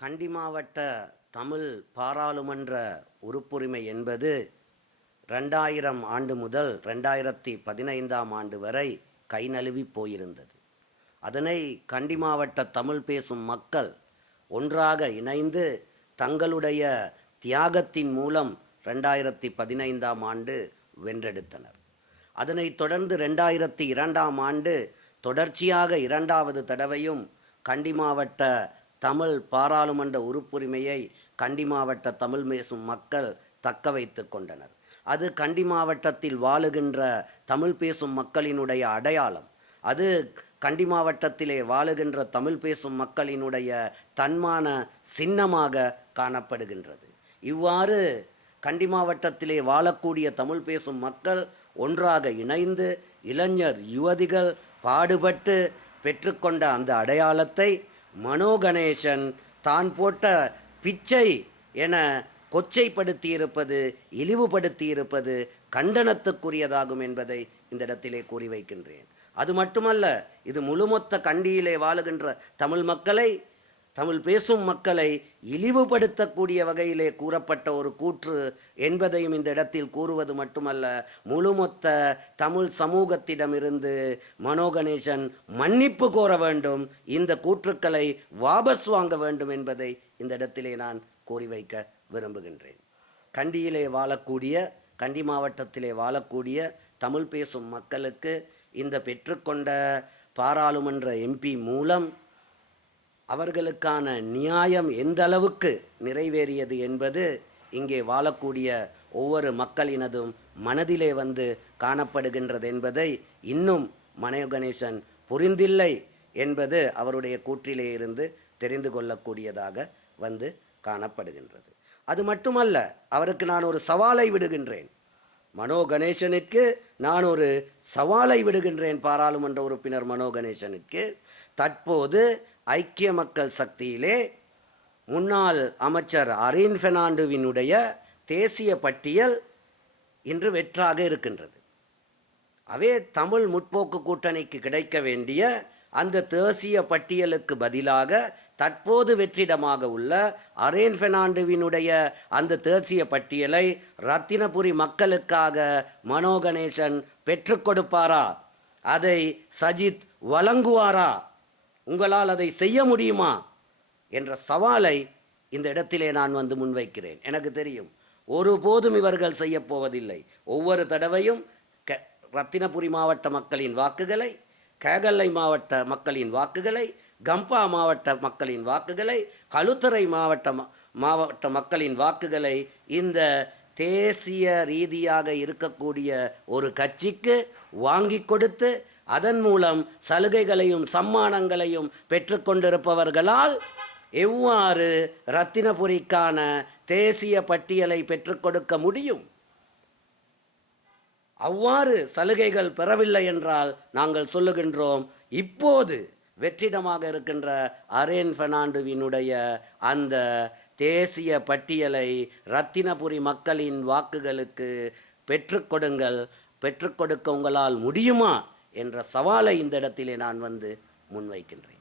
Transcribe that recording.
கண்டி மாவட்ட தமிழ் பாராளுமன்ற உறுப்புரிமை என்பது ரெண்டாயிரம் ஆண்டு முதல் ரெண்டாயிரத்தி பதினைந்தாம் ஆண்டு வரை கை நழுவி போயிருந்தது. அதனை கண்டி மாவட்ட தமிழ் பேசும் மக்கள் ஒன்றாக இணைந்து தங்களுடைய தியாகத்தின் மூலம் ரெண்டாயிரத்தி பதினைந்தாம் ஆண்டு வென்றெடுத்தனர். அதனைத் தொடர்ந்து ரெண்டாயிரத்தி இரண்டாம் ஆண்டு தொடர்ச்சியாக இரண்டாவது தடவையும் கண்டி மாவட்ட தமிழ் பாராளுமன்ற உறுப்புரிமையை கண்டி மாவட்ட தமிழ் பேசும் மக்கள் தக்க வைத்து கொண்டனர். அது கண்டி மாவட்டத்தில் வாழுகின்ற தமிழ் பேசும் மக்களினுடைய அடையாளம். அது கண்டி மாவட்டத்திலே வாழுகின்ற தமிழ் பேசும் மக்களினுடைய தன்மான சின்னமாக காணப்படுகின்றது. இவ்வாறு கண்டி மாவட்டத்திலே வாழக்கூடிய தமிழ் பேசும் மக்கள் ஒன்றாக இணைந்து இளைஞர் யுவதிகள் பாடுபட்டு பெற்றுக்கொண்ட அந்த அடையாளத்தை மனோகணேசன் தான் போட்ட பிச்சை என கொச்சைப்படுத்தியிருப்பது இழிவுபடுத்தியிருப்பது கண்டனத்துக்குரியதாகும் என்பதை இந்த இடத்திலே கூறி வைக்கின்றேன். அது மட்டுமல்ல இது முழுமொத்த கண்டியிலே வாழுகின்ற தமிழ் மக்களை தமிழ் பேசும் மக்களை இழிவுபடுத்தக்கூடிய வகையிலே கூறப்பட்ட ஒரு கூற்று என்பதையும் இந்த இடத்தில் கூறுவது மட்டுமல்ல முழுமொத்த தமிழ் சமூகத்திடமிருந்து மனோகணேசன் மன்னிப்பு கோர வேண்டும் இந்த கூற்றுக்களை வாபஸ் வாங்க வேண்டும் என்பதை இந்த இடத்திலே நான் கூறி வைக்க விரும்புகின்றேன். கண்டியிலே வாழக்கூடிய கண்டி மாவட்டத்திலே வாழக்கூடிய தமிழ் பேசும் மக்களுக்கு இந்த பெற்றுக்கொண்ட பாராளுமன்ற எம்பி மூலம் அவர்களுக்கான நியாயம் எந்த அளவுக்கு நிறைவேறியது என்பது இங்கே வாழக்கூடிய ஒவ்வொரு மக்களினதும் மனதிலே வந்து காணப்படுகின்றது என்பதை இன்னும் மனோ கணேசன் புரிந்தில்லை என்பது அவருடைய கூற்றிலே இருந்து தெரிந்து கொள்ளக்கூடியதாக வந்து காணப்படுகின்றது. அது மட்டுமல்ல அவருக்கு நான் ஒரு சவாலை விடுகின்றேன். மனோ கணேசனுக்கு நான் ஒரு சவாலை விடுகின்றேன் பாராளுமன்ற உறுப்பினர் மனோ கணேசனுக்கு. தற்போது ஐக்கிய மக்கள் சக்தியிலே முன்னாள் அமைச்சர் அரீன் பெர்னாண்டுவினுடைய தேசிய பட்டியல் இன்று வெற்றாக இருக்கின்றது. அவே தமிழ் முற்போக்கு கூட்டணிக்கு கிடைக்க வேண்டிய அந்த தேசிய பட்டியலுக்கு பதிலாக தற்போது வெற்றிடமாக உள்ள அரேன் பெர்னாண்டுவினுடைய அந்த தேசிய பட்டியலை ரத்தினபுரி மக்களுக்காக மனோ கணேசன் பெற்றுக் கொடுப்பாரா? அதை சஜித் வழங்குவாரா? உங்களால் அதை செய்ய முடியுமா? என்ற சவாலை இந்த இடத்திலே நான் வந்து முன்வைக்கிறேன். எனக்கு தெரியும் ஒருபோதும் இவர்கள் செய்யப்போவதில்லை ஒவ்வொரு தடவையும் க ரத்தினபுரி மாவட்ட மக்களின் வாக்குகளை கேகல்லை மாவட்ட மக்களின் வாக்குகளை கம்பா மாவட்ட மக்களின் வாக்குகளை களுத்துறை மாவட்ட ம- மாவட்ட மக்களின் வாக்குகளை இந்த தேசிய ரீதியாக இருக்கக்கூடிய ஒரு கட்சிக்கு வாங்கி கொடுத்து அதன் மூலம் சலுகைகளையும் சம்மானங்களையும் பெற்றுக்கொண்டிருப்பவர்களால் எவ்வாறு ரத்தினபுரிக்கான தேசிய பட்டியலை பெற்றுக் கொடுக்க முடியும்? அவ்வாறு சலுகைகள் பெறவில்லை என்றால் நாங்கள் சொல்லுகின்றோம் இப்போது வெற்றிடமாக இருக்கின்ற அரேன் பெர்னாண்டுவினுடைய அந்த தேசிய பட்டியலை ரத்தினபுரி மக்களின் வாக்குகளுக்கு பெற்றுக் கொடுங்கள் பெற்றுக் கொடுக்க உங்களால் முடியுமா? என்ற சவாலை இந்த இடத்திலே நான் வந்து முன்வைக்கின்றேன்.